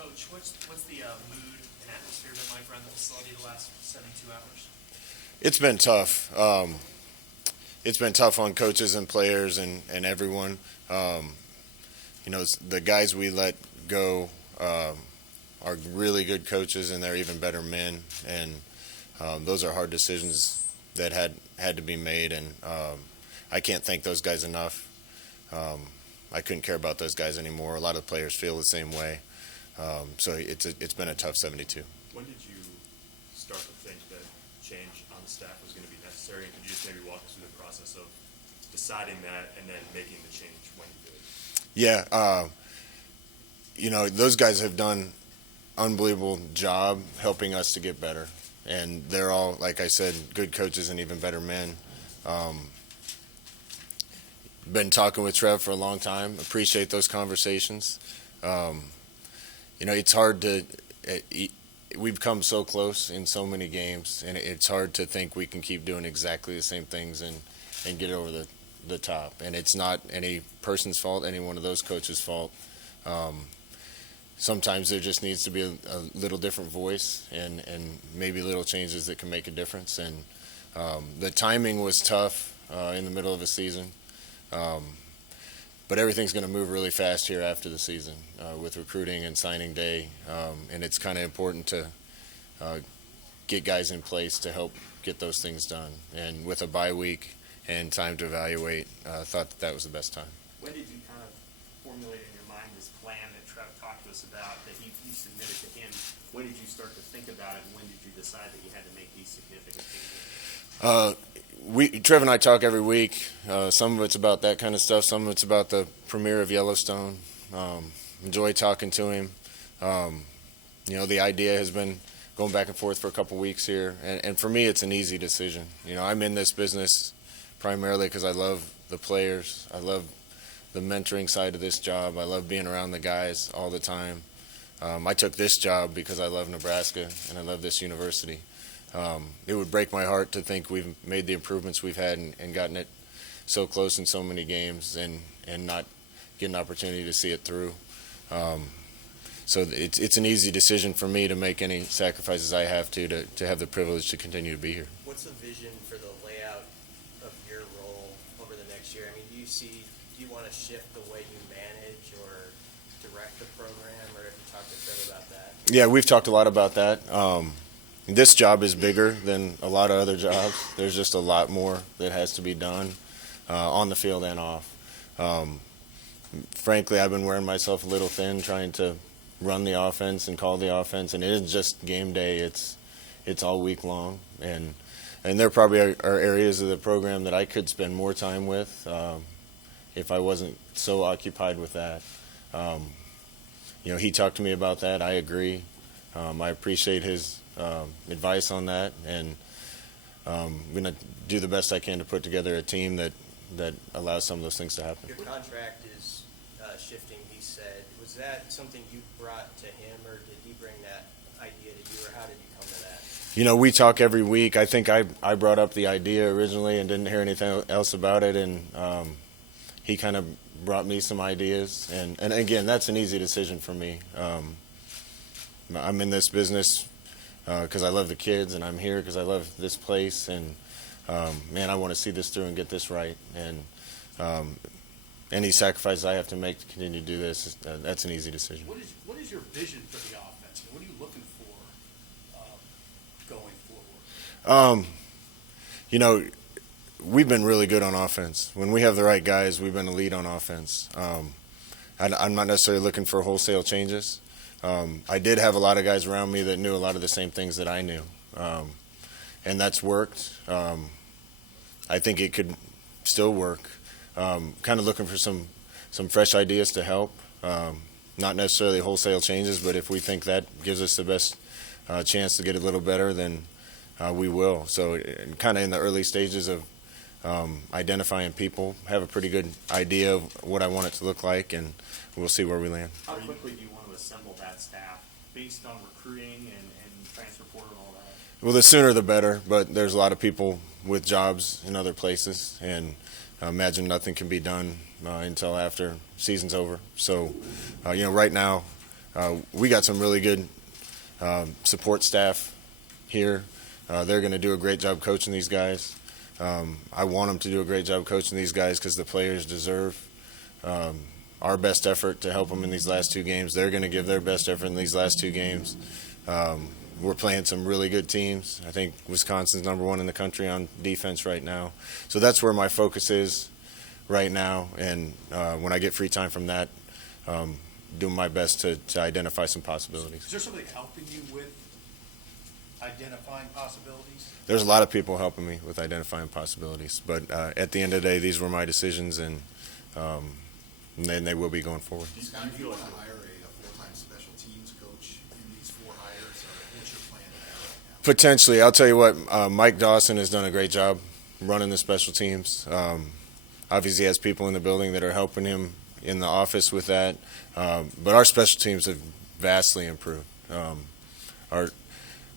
Coach, what's the mood and atmosphere been like around the facility the last 72 hours? It's been tough. It's been tough on coaches and players and everyone. The guys we let go are really good coaches, and they're even better men. And those are hard decisions that had to be made. And I can't thank those guys enough. I couldn't care about those guys anymore. A lot of players feel the same way. So it's been a tough 72. When did you start to think that change on the staff was going to be necessary? And could you just maybe walk us through the process of deciding that and then making the change when you did? Yeah, those guys have done unbelievable job helping us to get better. And they're all, like I said, good coaches and even better men. Been talking with Trev for a long time. Appreciate those conversations. It's hard to we've come so close in so many games, and it's hard to think we can keep doing exactly the same things and get over the top. And it's not any person's fault, any one of those coaches' fault. Sometimes there just needs to be a little different voice and maybe little changes that can make a difference. And the timing was tough in the middle of a season. But everything's going to move really fast here after the season with recruiting and signing day. And it's kind of important to get guys in place to help get those things done. And with a bye week and time to evaluate, I thought that was the best time. When did you kind of formulate in your mind this plan that Trev talked to us about that you submitted to him? When did you start to think about it, and when did you decide that you had to make these significant changes? Trev and I talk every week. Some of it's about that kind of stuff. Some of it's about the premiere of Yellowstone. Enjoy talking to him. The idea has been going back and forth for a couple weeks here. And for me, it's an easy decision. I'm in this business primarily because I love the players. I love the mentoring side of this job. I love being around the guys all the time. I took this job because I love Nebraska and I love this university. It would break my heart to think we've made the improvements we've had and gotten it so close in so many games and not get an opportunity to see it through. So it's an easy decision for me to make any sacrifices I have to have the privilege to continue to be here. What's the vision for the layout of your role over the next year? I mean, do you want to shift the way you manage or direct the program, or have you talked to Trev about that? Yeah, we've talked a lot about that. This job is bigger than a lot of other jobs. There's just a lot more that has to be done on the field and off. Frankly, I've been wearing myself a little thin trying to run the offense and call the offense, and it isn't just game day. It's all week long, and there probably are areas of the program that I could spend more time with if I wasn't so occupied with that. He talked to me about that. I agree. I appreciate his advice on that, and I'm going to do the best I can to put together a team that allows some of those things to happen. Your contract is shifting, he said. Was that something you brought to him, or did he bring that idea to you, or how did you come to that? We talk every week. I think I brought up the idea originally and didn't hear anything else about it, and he kind of brought me some ideas. And again, that's an easy decision for me. I'm in this business because I love the kids, and I'm here because I love this place, and I want to see this through and get this right. And any sacrifices I have to make to continue to do this, that's an easy decision. What is your vision for the offense? What are you looking for going forward? We've been really good on offense. When we have the right guys, we've been a lead on offense. I'm not necessarily looking for wholesale changes. I did have a lot of guys around me that knew a lot of the same things that I knew, and that's worked. I think it could still work. Kind of looking for some fresh ideas to help, not necessarily wholesale changes, but if we think that gives us the best chance to get a little better, then we will. So kind of in the early stages of identifying people, have a pretty good idea of what I want it to look like, and we'll see where we land. How quickly do you want to assemble that staff based on recruiting and transfer portal and all that? Well, the sooner the better, but there's a lot of people with jobs in other places, and I imagine nothing can be done until after season's over. So, right now, we got some really good support staff here. They're going to do a great job coaching these guys. I want them to do a great job coaching these guys because the players deserve our best effort to help them in these last two games. They're going to give their best effort in these last two games. We're playing some really good teams. I think Wisconsin's #1 in the country on defense right now. So that's where my focus is right now. And when I get free time from that, doing my best to identify some possibilities. Is there somebody helping you with identifying possibilities? There's a lot of people helping me with identifying possibilities. But at the end of the day, these were my decisions, and then they will be going forward. Scott, do you want to hire a full-time special teams coach in these 4 hires, or what's your plan there right now? Potentially. I'll tell you what, Mike Dawson has done a great job running the special teams. Obviously, he has people in the building that are helping him in the office with that. But our special teams have vastly improved.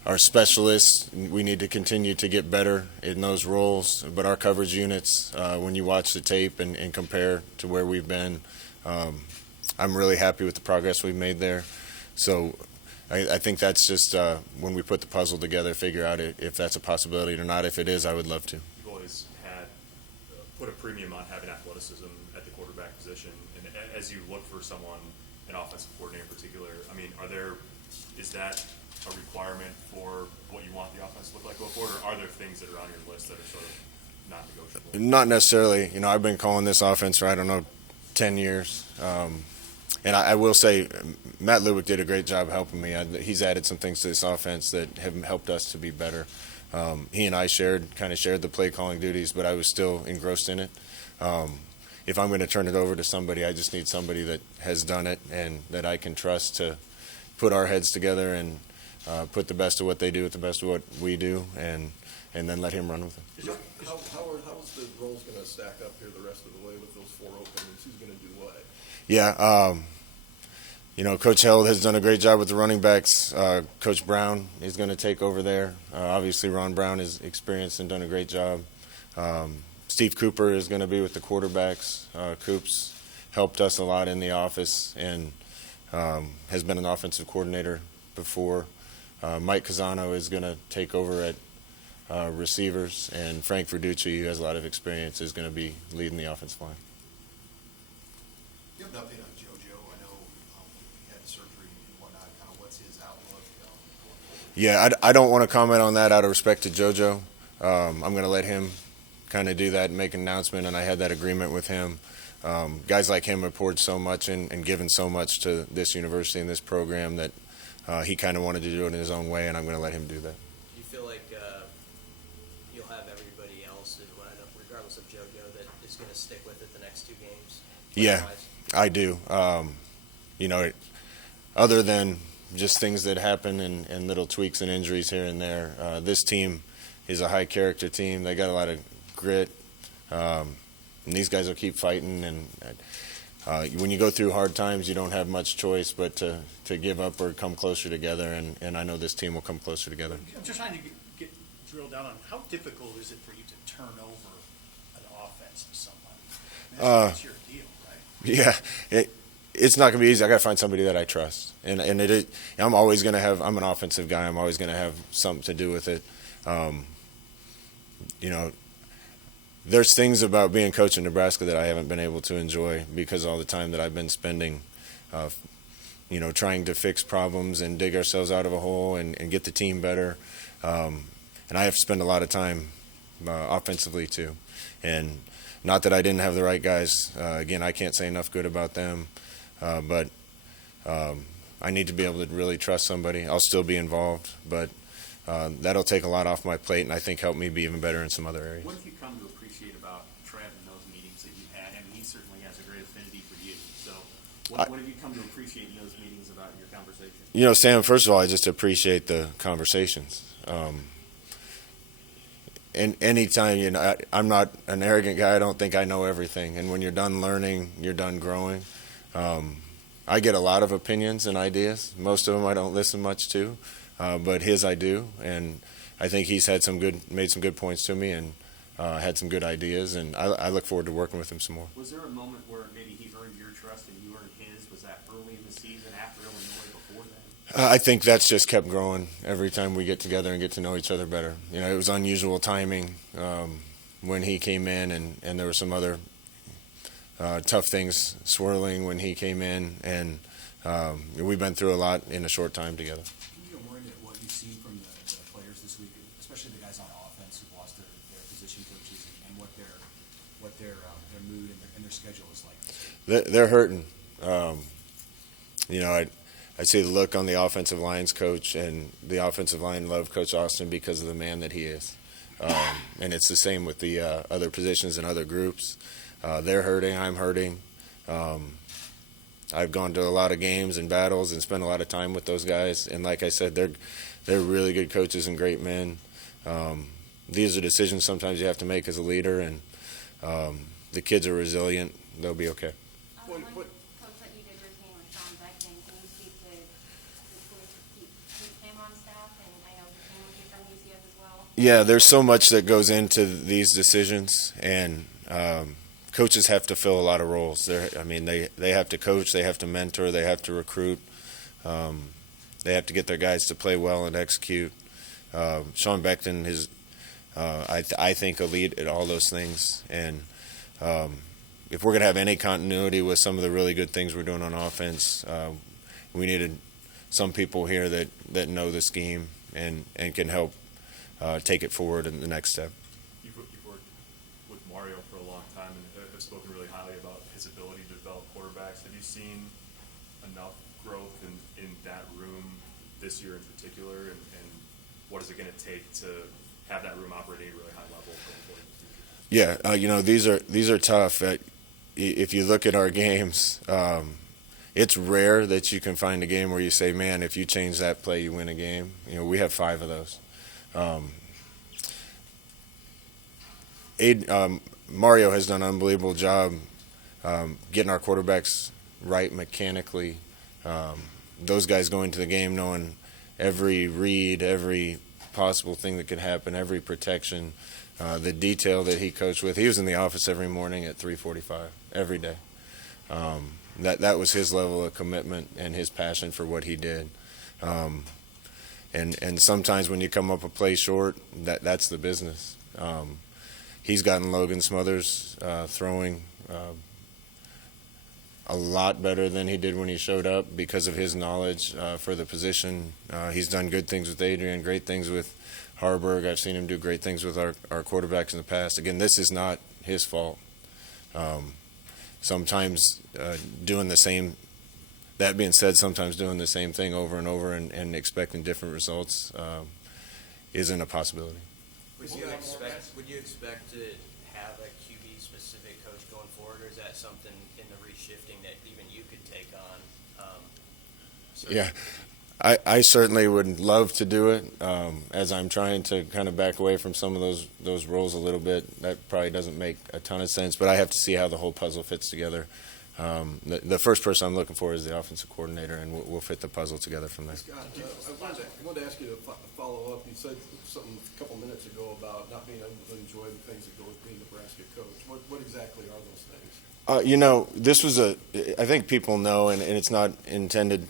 Our specialists, we need to continue to get better in those roles. But our coverage units, when you watch the tape and compare to where we've been, I'm really happy with the progress we've made there. So I think that's just when we put the puzzle together, figure out if that's a possibility or not. If it is, I would love to. You've always had put a premium on having athleticism at the quarterback position, and as you look for someone, an offensive coordinator in particular, I mean, is that a requirement for what you want the offense to look like going forward, or are there things that are on your list that are sort of not negotiable? Not necessarily. You know, I've been calling this offense for, 10 years. And I will say, Matt Lubick did a great job helping me. He's added some things to this offense that have helped us to be better. He and I shared the play calling duties, but I was still engrossed in it. If I'm going to turn it over to somebody, I just need somebody that has done it and that I can trust to put our heads together and put the best of what they do with the best of what we do, and then let him run with it. How's the roles going to stack up here the rest of the way with those 4 openings? Who's going to do what? Yeah, Coach Held has done a great job with the running backs. Coach Brown is going to take over there. Obviously, Ron Brown is experienced and done a great job. Steve Cooper is going to be with the quarterbacks. Coops helped us a lot in the office and has been an offensive coordinator before. Mike Casano is going to take over at receivers, and Frank Verducci, who has a lot of experience, is going to be leading the offensive line. Do you have an update on JoJo? I know he had the surgery and whatnot. Kind of what's his outlook going forward? Yeah, I don't want to comment on that out of respect to JoJo. I'm going to let him kind of do that and make an announcement, and I had that agreement with him. Guys like him have poured so much and given so much to this university and this program that he kind of wanted to do it in his own way, and I'm going to let him do that. Do you feel like you'll have everybody else, regardless of JoJo, that is going to stick with it the next 2 games? Yeah, I do. Other than just things that happen and little tweaks and injuries here and there, this team is a high-character team. They got a lot of grit, and these guys will keep fighting. And when you go through hard times, you don't have much choice but to give up or come closer together, and I know this team will come closer together. I'm just trying to get drilled down on how difficult is it for you to turn over an offense to somebody? That's your deal, right? Yeah, it's not going to be easy. I got to find somebody that I trust, and I'm always going to have. I'm an offensive guy. I'm always going to have something to do with it. There's things about being coach in Nebraska that I haven't been able to enjoy because of all the time that I've been spending, trying to fix problems and dig ourselves out of a hole and get the team better. And I have to spend a lot of time offensively too. And not that I didn't have the right guys. Again, I can't say enough good about them. But I need to be able to really trust somebody. I'll still be involved, but that'll take a lot off my plate and I think help me be even better in some other areas. What have you come to appreciate about Trev in those meetings that you've had? I mean, he certainly has a great affinity for you. So what have you come to appreciate in those meetings about your conversation? Sam, first of all, I just appreciate the conversations. And anytime, I'm not an arrogant guy. I don't think I know everything. And when you're done learning, you're done growing. I get a lot of opinions and ideas. Most of them I don't listen much to, but his I do. And I think he's made some good points to me and had some good ideas. And I look forward to working with him some more. Was there a moment where maybe he earned your trust and you earned his, is? Was that early in the season, after Illinois, before then? I think that's just kept growing every time we get together and get to know each other better. You know, it was unusual timing when he came in, and there were some other tough things swirling when he came in, and we've been through a lot in a short time together. Can you get worried at what you've seen from the players this week, especially the guys on offense who've lost their position coaches, and what their mood and their schedule is like? They're hurting. You know, I see the look on the offensive line's coach, and the offensive line love Coach Austin because of the man that he is. And it's the same with the other positions and other groups. They're hurting. I'm hurting. I've gone to a lot of games and battles and spent a lot of time with those guys. And like I said, they're really good coaches and great men. These are decisions sometimes you have to make as a leader, and the kids are resilient. They'll be okay. What- One what- coach that you did retain was Sean Beckman. Can you speak to the choice to keep him on staff? And I know he came with you from UCF as well. Yeah, there's so much that goes into these decisions, and coaches have to fill a lot of roles. They have to coach, they have to mentor, they have to recruit, they have to get their guys to play well and execute. Sean Beckton is, I think, a lead at all those things, and if we're going to have any continuity with some of the really good things we're doing on offense, we needed some people here that know the scheme and can help take it forward in the next step. You've worked with Mario for a long time and have spoken really highly about his ability to develop quarterbacks. Have you seen enough growth in that room this year in particular, and what is it going to take to have that room operating at a really high level going forward in the future? Yeah, you know, these are tough. If you look at our games, it's rare that you can find a game where you say, man, if you change that play, you win a game. You know, we have 5 of those. Mario has done an unbelievable job getting our quarterbacks right mechanically. Those guys go into the game knowing every read, every possible thing that could happen, every protection, the detail that he coached with. He was in the office every morning at 3:45, every day. That was his level of commitment and his passion for what he did. And sometimes when you come up a play short, that's the business. He's gotten Logan Smothers throwing a lot better than he did when he showed up because of his knowledge for the position. He's done good things with Adrian, great things with Harburg. I've seen him do great things with our quarterbacks in the past. Again, this is not his fault. Sometimes doing the same. That being said, sometimes doing the same thing over and over and expecting different results isn't a possibility. Would you expect to have a QB specific coach going forward, or is that something in the reshifting that even you could take on? Yeah, I certainly would love to do it. As I'm trying to kind of back away from some of those roles a little bit, that probably doesn't make a ton of sense. But I have to see how the whole puzzle fits together. The first person I'm looking for is the offensive coordinator, and we'll fit the puzzle together from there. Scott, I wanted to ask you to follow up. You said something a couple minutes ago about not being able to enjoy the things that go with being a Nebraska coach. What exactly are those things? You know, this was I think people know, and it's not intended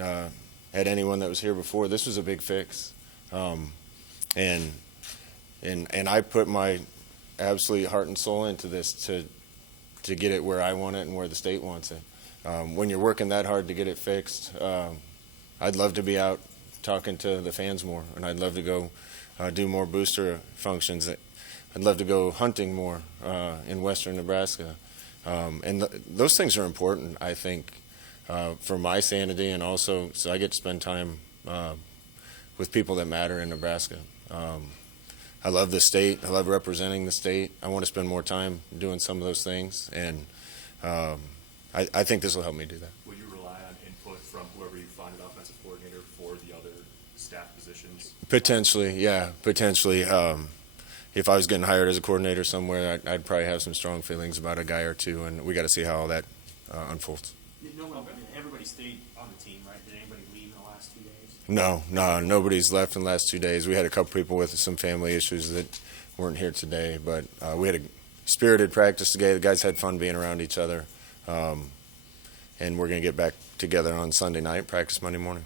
at anyone that was here before. This was a big fix. And I put my absolute heart and soul into this to get it where I want it and where the state wants it. When you're working that hard to get it fixed, I'd love to be out talking to the fans more, and I'd love to go do more booster functions. I'd love to go hunting more in western Nebraska. And those things are important, I think, for my sanity, and also so I get to spend time with people that matter in Nebraska. I love the state. I love representing the state. I want to spend more time doing some of those things, and I think this will help me do that. Will you rely on input from whoever you find an offensive coordinator for the other staff positions? Potentially, yeah, potentially. If I was getting hired as a coordinator somewhere, I'd probably have some strong feelings about a guy or two, and we got to see how all that unfolds. Everybody stayed on the team, right? Did anybody leave in the last 2 days? No, nobody's left in the last 2 days. We had a couple people with some family issues that weren't here today, but we had a spirited practice today. The guys had fun being around each other. and we're going to get back together on Sunday night, practice Monday morning.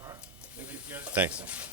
All right. Thank you, guys. Thanks.